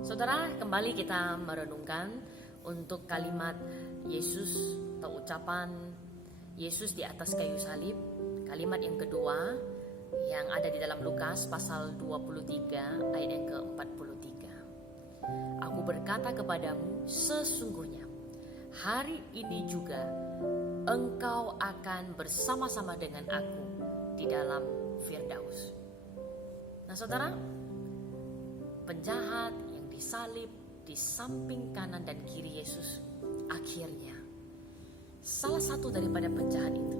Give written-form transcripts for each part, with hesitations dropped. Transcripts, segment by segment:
Saudara, kembali kita merenungkan untuk kalimat Yesus atau ucapan Yesus di atas kayu salib. Kalimat yang kedua yang ada di dalam Lukas pasal 23 ayat yang ke-43. Aku berkata kepadamu, sesungguhnya hari ini juga engkau akan bersama-sama dengan aku di dalam Firdaus. Nah saudara, penjahat yang disalib di samping kanan dan kiri Yesus, akhirnya salah satu daripada penjahat itu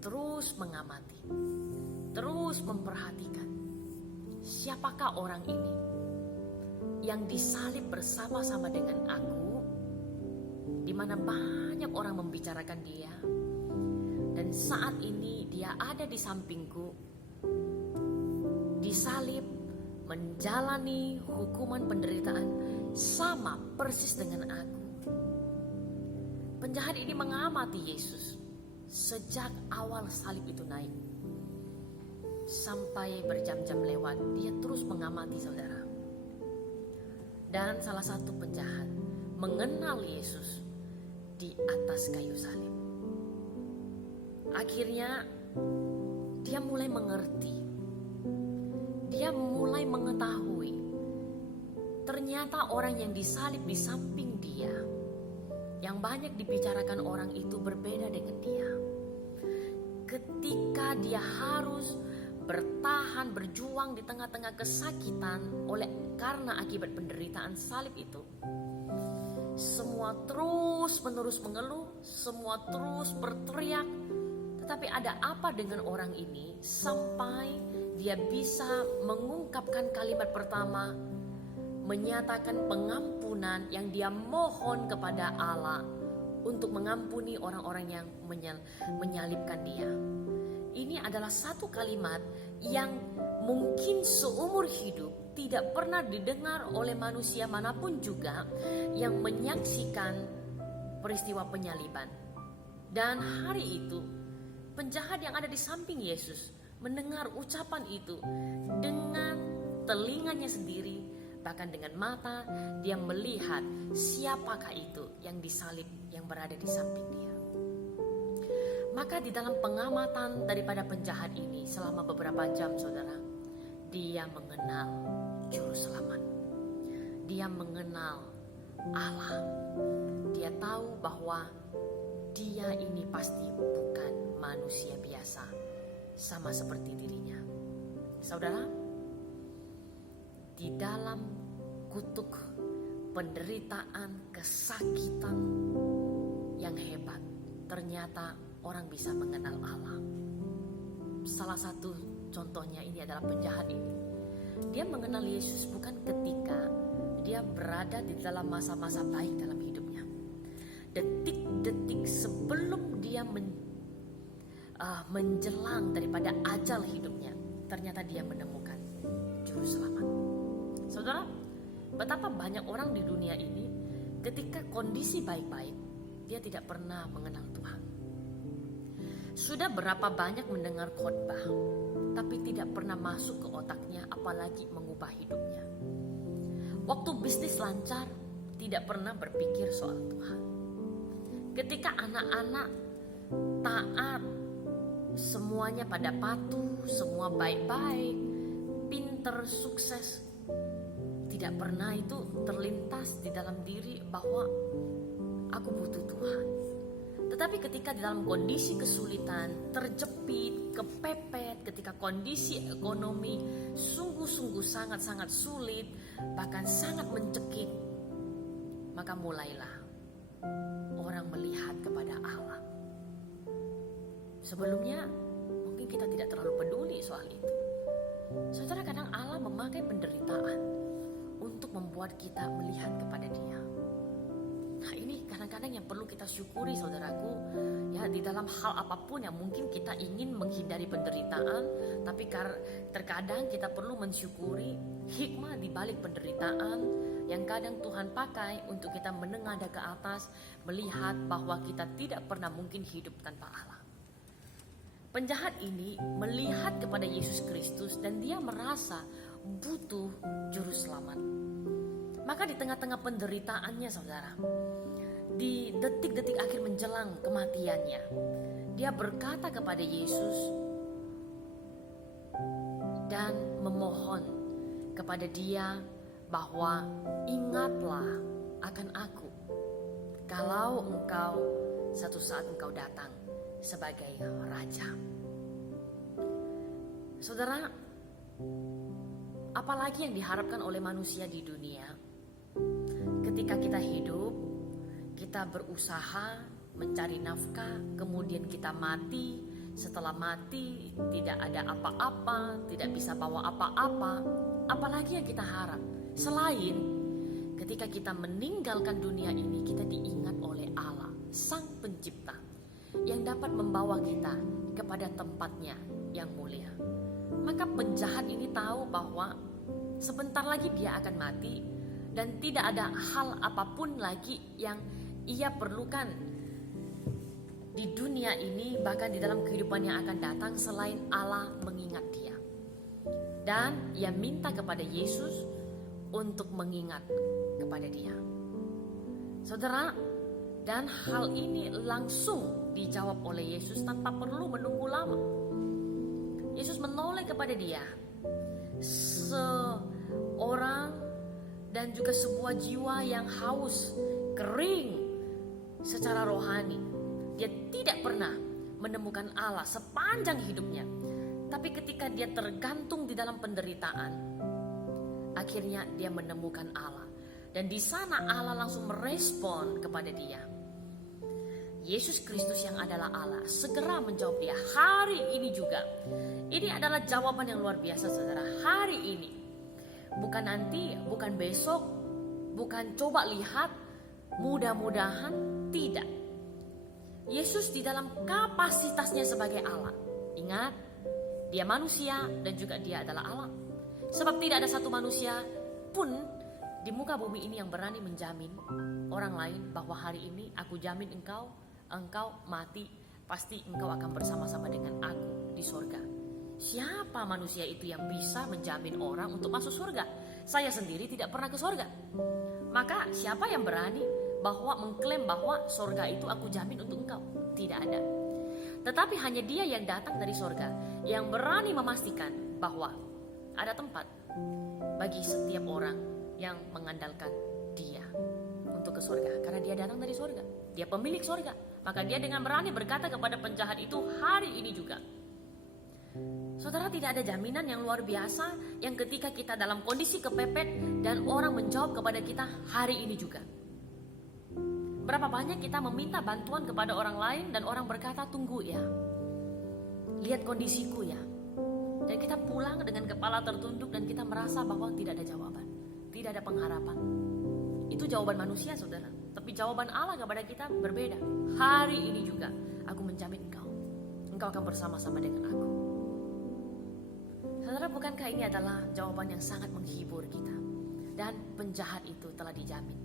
terus mengamati, terus memperhatikan siapakah orang ini yang disalib bersama-sama dengan aku, di mana banyak orang membicarakan dia, dan saat ini dia ada di sampingku, disalib, menjalani hukuman penderitaan sama persis dengan aku. Penjahat ini mengamati Yesus sejak awal salib itu naik sampai berjam-jam lewat. Dia terus mengamati saudara. Dan salah satu penjahat mengenal Yesus di atas kayu salib. Akhirnya dia mulai mengerti. Dia mulai mengetahui ternyata orang yang disalib di samping dia, yang banyak dibicarakan orang itu, berbeda dengan dia. Ketika dia harus bertahan, berjuang di tengah-tengah kesakitan karena akibat penderitaan salib itu, semua terus menerus mengeluh, semua terus berteriak. Tetapi ada apa dengan orang ini sampai dia bisa mengungkapkan kalimat pertama, menyatakan pengampunan yang dia mohon kepada Allah untuk mengampuni orang-orang yang menyalibkan dia. Ini adalah satu kalimat yang mungkin seumur hidup tidak pernah didengar oleh manusia manapun juga yang menyaksikan peristiwa penyaliban. Dan hari itu penjahat yang ada di samping Yesus mendengar ucapan itu dengan telinganya sendiri, bahkan dengan mata dia melihat siapakah itu yang disalib yang berada di samping dia. Maka di dalam pengamatan daripada penjahat ini selama beberapa jam saudara, dia mengenal juru selamat. Dia mengenal Allah. Dia tahu bahwa dia ini pasti bukan manusia biasa, sama seperti dirinya. Saudara, di dalam kutuk penderitaan, kesakitan yang hebat, ternyata orang bisa mengenal Allah. Salah satu contohnya ini adalah penjahat ini. Dia mengenal Yesus bukan ketika dia berada di dalam masa-masa baik dalam hidupnya. Detik-detik sebelum dia menjelang daripada ajal hidupnya, ternyata dia menemukan juru selamat. Saudara, betapa banyak orang di dunia ini ketika kondisi baik-baik, dia tidak pernah mengenal Tuhan. Sudah berapa banyak mendengar khotbah, tapi tidak pernah masuk ke otaknya, apalagi mengubah hidupnya. Waktu bisnis lancar, tidak pernah berpikir soal Tuhan. Ketika anak-anak taat, semuanya pada patuh, semua baik-baik, pinter, sukses, tidak pernah itu terlintas di dalam diri bahwa aku butuh Tuhan. Tetapi ketika di dalam kondisi kesulitan, terjepit, kepepet, ketika kondisi ekonomi sungguh-sungguh sangat-sangat sulit, bahkan sangat mencekik, maka mulailah orang melihat kepada Allah. Sebelumnya mungkin kita tidak terlalu peduli soal itu. Saudara, kadang Allah memakai penderitaan untuk membuat kita melihat kepada Dia. Nah, ini kadang-kadang yang perlu kita syukuri saudaraku, ya, di dalam hal apapun yang mungkin kita ingin menghindari penderitaan, tapi terkadang kita perlu mensyukuri hikmah di balik penderitaan yang kadang Tuhan pakai untuk kita menengadah ke atas, melihat bahwa kita tidak pernah mungkin hidup tanpa Allah. Penjahat ini melihat kepada Yesus Kristus dan dia merasa butuh juru selamat. Maka di tengah-tengah penderitaannya saudara, di detik-detik akhir menjelang kematiannya, dia berkata kepada Yesus dan memohon kepada dia bahwa ingatlah akan aku kalau engkau satu saat engkau datang sebagai raja. Saudara, apalagi yang diharapkan oleh manusia di dunia? Ketika kita hidup, kita berusaha mencari nafkah, kemudian kita mati. Setelah mati, tidak ada apa-apa, tidak bisa bawa apa-apa. Apalagi yang kita harap? Selain ketika kita meninggalkan dunia ini, kita diingat oleh Allah, Sang Pencipta, yang dapat membawa kita kepada tempatnya yang mulia. Maka penjahat ini tahu bahwa sebentar lagi dia akan mati, dan tidak ada hal apapun lagi yang ia perlukan di dunia ini, bahkan di dalam kehidupan yang akan datang, selain Allah mengingat dia. Dan ia minta kepada Yesus untuk mengingat kepada dia. Saudara, dan hal ini langsung dijawab oleh Yesus tanpa perlu menunggu lama. Yesus menoleh kepada dia, seorang dan juga sebuah jiwa yang haus, kering secara rohani. Dia tidak pernah menemukan Allah sepanjang hidupnya. Tapi ketika dia tergantung di dalam penderitaan, akhirnya dia menemukan Allah. Dan di sana Allah langsung merespon kepada dia. Yesus Kristus yang adalah Allah segera menjawab dia hari ini juga. Ini adalah jawaban yang luar biasa saudara. Hari ini, bukan nanti, bukan besok, bukan coba lihat, mudah-mudahan, tidak. Yesus di dalam kapasitasnya sebagai Allah. Ingat, dia manusia dan juga dia adalah Allah. Sebab tidak ada satu manusia pun di muka bumi ini yang berani menjamin orang lain bahwa hari ini aku jamin engkau mati, pasti engkau akan bersama-sama dengan aku di surga. Siapa manusia itu yang bisa menjamin orang untuk masuk surga? Saya sendiri tidak pernah ke surga. Maka siapa yang berani bahwa mengklaim bahwa surga itu aku jamin untuk engkau? Tidak ada. Tetapi hanya dia yang datang dari surga, yang berani memastikan bahwa ada tempat bagi setiap orang yang mengandalkan dia untuk ke surga. Karena dia datang dari surga, dia pemilik surga. Maka dia dengan berani berkata kepada penjahat itu hari ini juga. Saudara, tidak ada jaminan yang luar biasa yang ketika kita dalam kondisi kepepet dan orang menjawab kepada kita hari ini juga. Berapa banyak kita meminta bantuan kepada orang lain dan orang berkata tunggu ya, lihat kondisiku ya. Dan kita pulang dengan kepala tertunduk dan kita merasa bahwa tidak ada jawaban, tidak ada pengharapan. Itu jawaban manusia saudara. Tapi jawaban Allah kepada kita berbeda. Hari ini juga aku menjamin engkau akan bersama-sama dengan aku. Saudara, bukankah ini adalah jawaban yang sangat menghibur kita? Dan penjahat itu telah dijamin.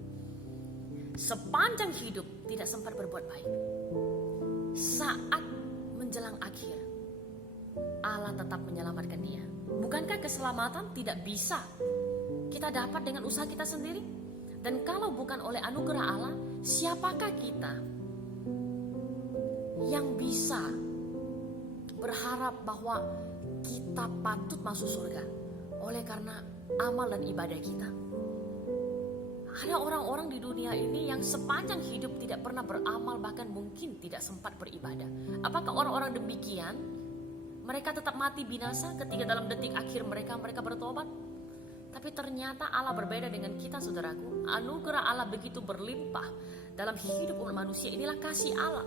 Sepanjang hidup tidak sempat berbuat baik. Saat menjelang akhir, Allah tetap menyelamatkan dia. Bukankah keselamatan tidak bisa kita dapat dengan usaha kita sendiri? Dan kalau bukan oleh anugerah Allah, siapakah kita yang bisa berharap bahwa kita patut masuk surga oleh karena amal dan ibadah kita? Ada orang-orang di dunia ini yang sepanjang hidup tidak pernah beramal, bahkan mungkin tidak sempat beribadah. Apakah orang-orang demikian mereka tetap mati binasa ketika dalam detik akhir mereka bertobat? Tapi ternyata Allah berbeda dengan kita saudaraku. Anugerah Allah begitu berlimpah dalam hidup umat manusia. Inilah kasih Allah.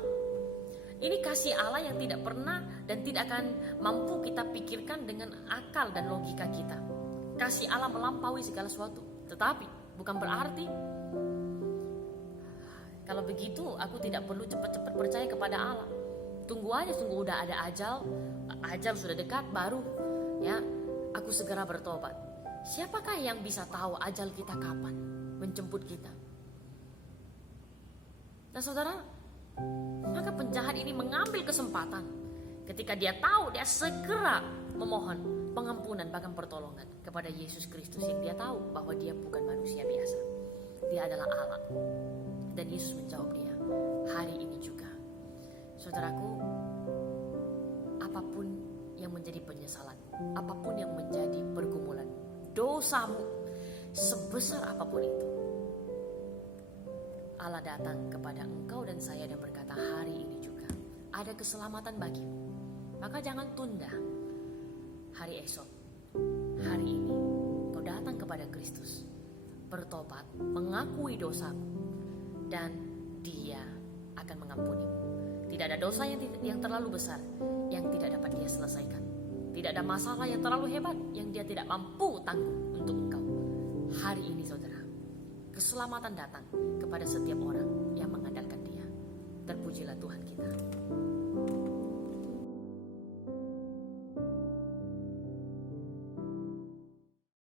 Ini kasih Allah yang tidak pernah dan tidak akan mampu kita pikirkan dengan akal dan logika kita. Kasih Allah melampaui segala sesuatu. Tetapi bukan berarti kalau begitu aku tidak perlu cepat-cepat percaya kepada Allah. Tunggu aja, tunggu udah ada ajal sudah dekat baru ya aku segera bertobat. Siapakah yang bisa tahu ajal kita kapan menjemput kita? Nah saudara, maka penjahat ini mengambil kesempatan. Ketika dia tahu, dia segera memohon pengampunan, bahkan pertolongan kepada Yesus Kristus yang dia tahu bahwa dia bukan manusia biasa. Dia adalah Allah. Dan Yesus menjawab dia hari ini juga. Saudaraku, apapun yang menjadi penyesalanmu, apapun yang menjadi pergumulanmu, dosamu, sebesar apapun itu, Allah datang kepada engkau dan saya dan berkata, hari ini juga ada keselamatan bagimu. Maka jangan tunda hari esok. Hari ini kau datang kepada Kristus, bertobat, mengakui dosamu, dan Dia akan mengampunimu. Tidak ada dosa yang terlalu besar yang tidak dapat Dia selesaikan. Tidak ada masalah yang terlalu hebat yang Dia tidak mampu tanggung untuk engkau. Hari ini saudara, keselamatan datang kepada setiap orang yang mengandalkan Dia. Terpujilah Tuhan kita.